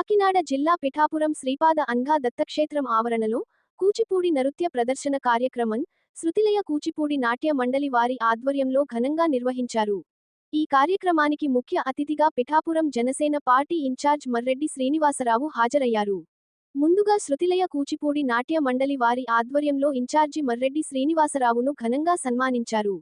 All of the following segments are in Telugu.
కాకినాడ జిల్లా పిఠాపురం శ్రీపాద అంగా దత్తక్షేత్రం ఆవరణలో కూచిపూడి నృత్య ప్రదర్శన కార్యక్రమం శృతిలయ కూచిపూడి నాట్య మండలి వారి ఆధ్వర్యంలో ఘనంగా నిర్వహించారు. ఈ కార్యక్రమానికి ముఖ్య అతిథిగా పిఠాపురం జనసేన పార్టీ ఇన్ఛార్జ్ మర్రెడ్డి శ్రీనివాసరావు హాజరయ్యారు. ముందుగా శృతిలయ కూచిపూడి నాట్య మండలి వారి ఆధ్వర్యంలో ఇన్ఛార్జి మర్రెడ్డి శ్రీనివాసరావును ఘనంగా సన్మానించారు.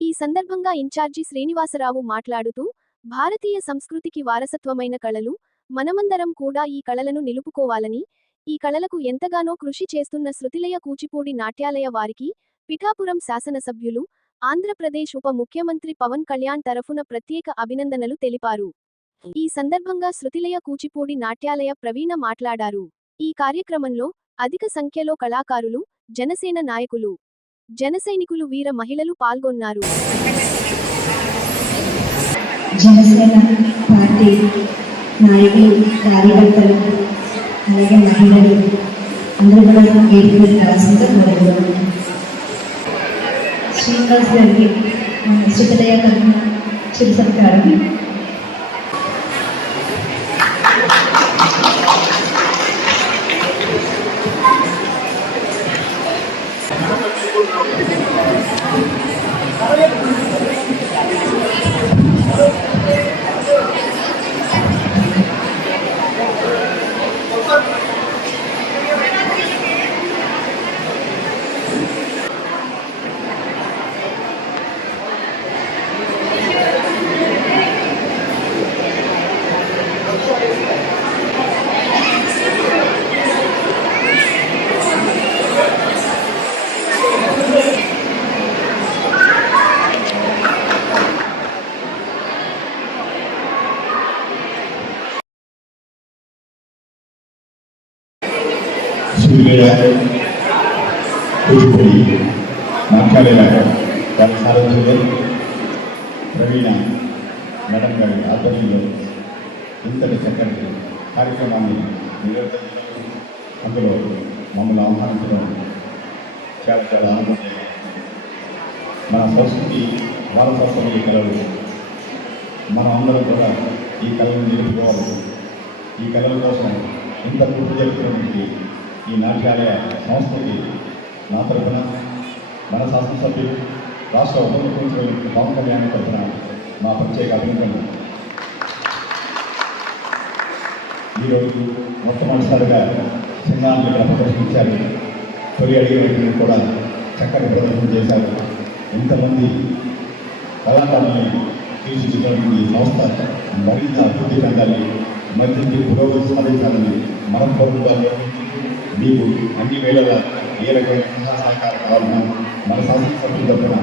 ఈ సందర్భంగా ఇన్ఛార్జి శ్రీనివాసరావు మాట్లాడుతూ భారతీయ సంస్కృతికి వారసత్వమైన కళలు మనమందరం కూడా ఈ కళలను నిలుపుకోవాలని ఈ కళలకు ఎంతగానో కృషి చేస్తున్న శృతిలయ కూచిపూడి నాట్యాలయ వారికి పిఠాపురం శాసనసభ్యులు ఆంధ్రప్రదేశ్ ఉప ముఖ్యమంత్రి పవన్ కళ్యాణ్ తరఫున ప్రత్యేక అభినందనలు తెలిపారు. ఈ సందర్భంగా శృతిలయ కూచిపూడి నాట్యాలయ ప్రవీణ మాట్లాడారు. ఈ కార్యక్రమంలో అధిక సంఖ్యలో కళాకారులు జనసేన నాయకులు జనసైనికులు వీర మహిళలు పాల్గొన్నారు. జనసేన పార్టీ నాయకులు కార్యకర్తలు అలాగే మహిళలు అందరూ కూడా వేదిక రాసిందో మరియు శ్రీనివాస్ గారికి శుభదయ శుభ సత్కారం ప్రవీణ మేడం గారి ఆధ్వర్యంలో ఇంతటి చక్కటి కార్యక్రమాన్ని అందులో మమ్మల్ని ఆహ్వానించడం చాలా చాలా ఆనందంగా మన సంస్కృతి వారసత్వం ఈ కళలు. మనం అందరం కూడా ఈ కళను నిలుపుకోవాలి ఈ కళల కోసం ఇంత పూర్తి జరుపుతున్నటువంటి ఈ నాట్యాలయ సంస్థకి నా తరఫున మన శాసనసభ్యులు రాష్ట్ర ఉప ముఖ్యమంత్రి పవన్ కళ్యాణ్ తరఫున మా ప్రత్యేక అభినందనలు. ఈరోజు మొట్టమొదటిసారిగా సినిమాన్ని ఇక్కడ ప్రదర్శించారు. తొలి అడిగిన కూడా చక్కటి ప్రదర్శన చేశారు. ఇంతమంది కళాకారుల్ని తీర్చిదిద్దడానికి ఈ సంస్థ మరింత అభివృద్ధి చెందాలి మరింత పురోగతి సాధించాలని మన మనస్ఫూర్తిగా మీకు అన్ని వేళలా ఏ రకమైన సహకారం కావాలన్నా మన శాసనసభ్యుల తరఫున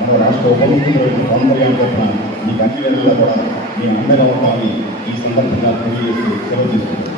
మన రాష్ట్ర ఉప ముఖ్యమంత్రి పవన్ కళ్యాణ్ తరఫున మీకు అన్ని వేళల్లో కూడా మీ అందరూ అవ్వాలని ఈ సందర్భంగా తెలియజేస్తూ సెలవు తీసుకుంటున్నాను.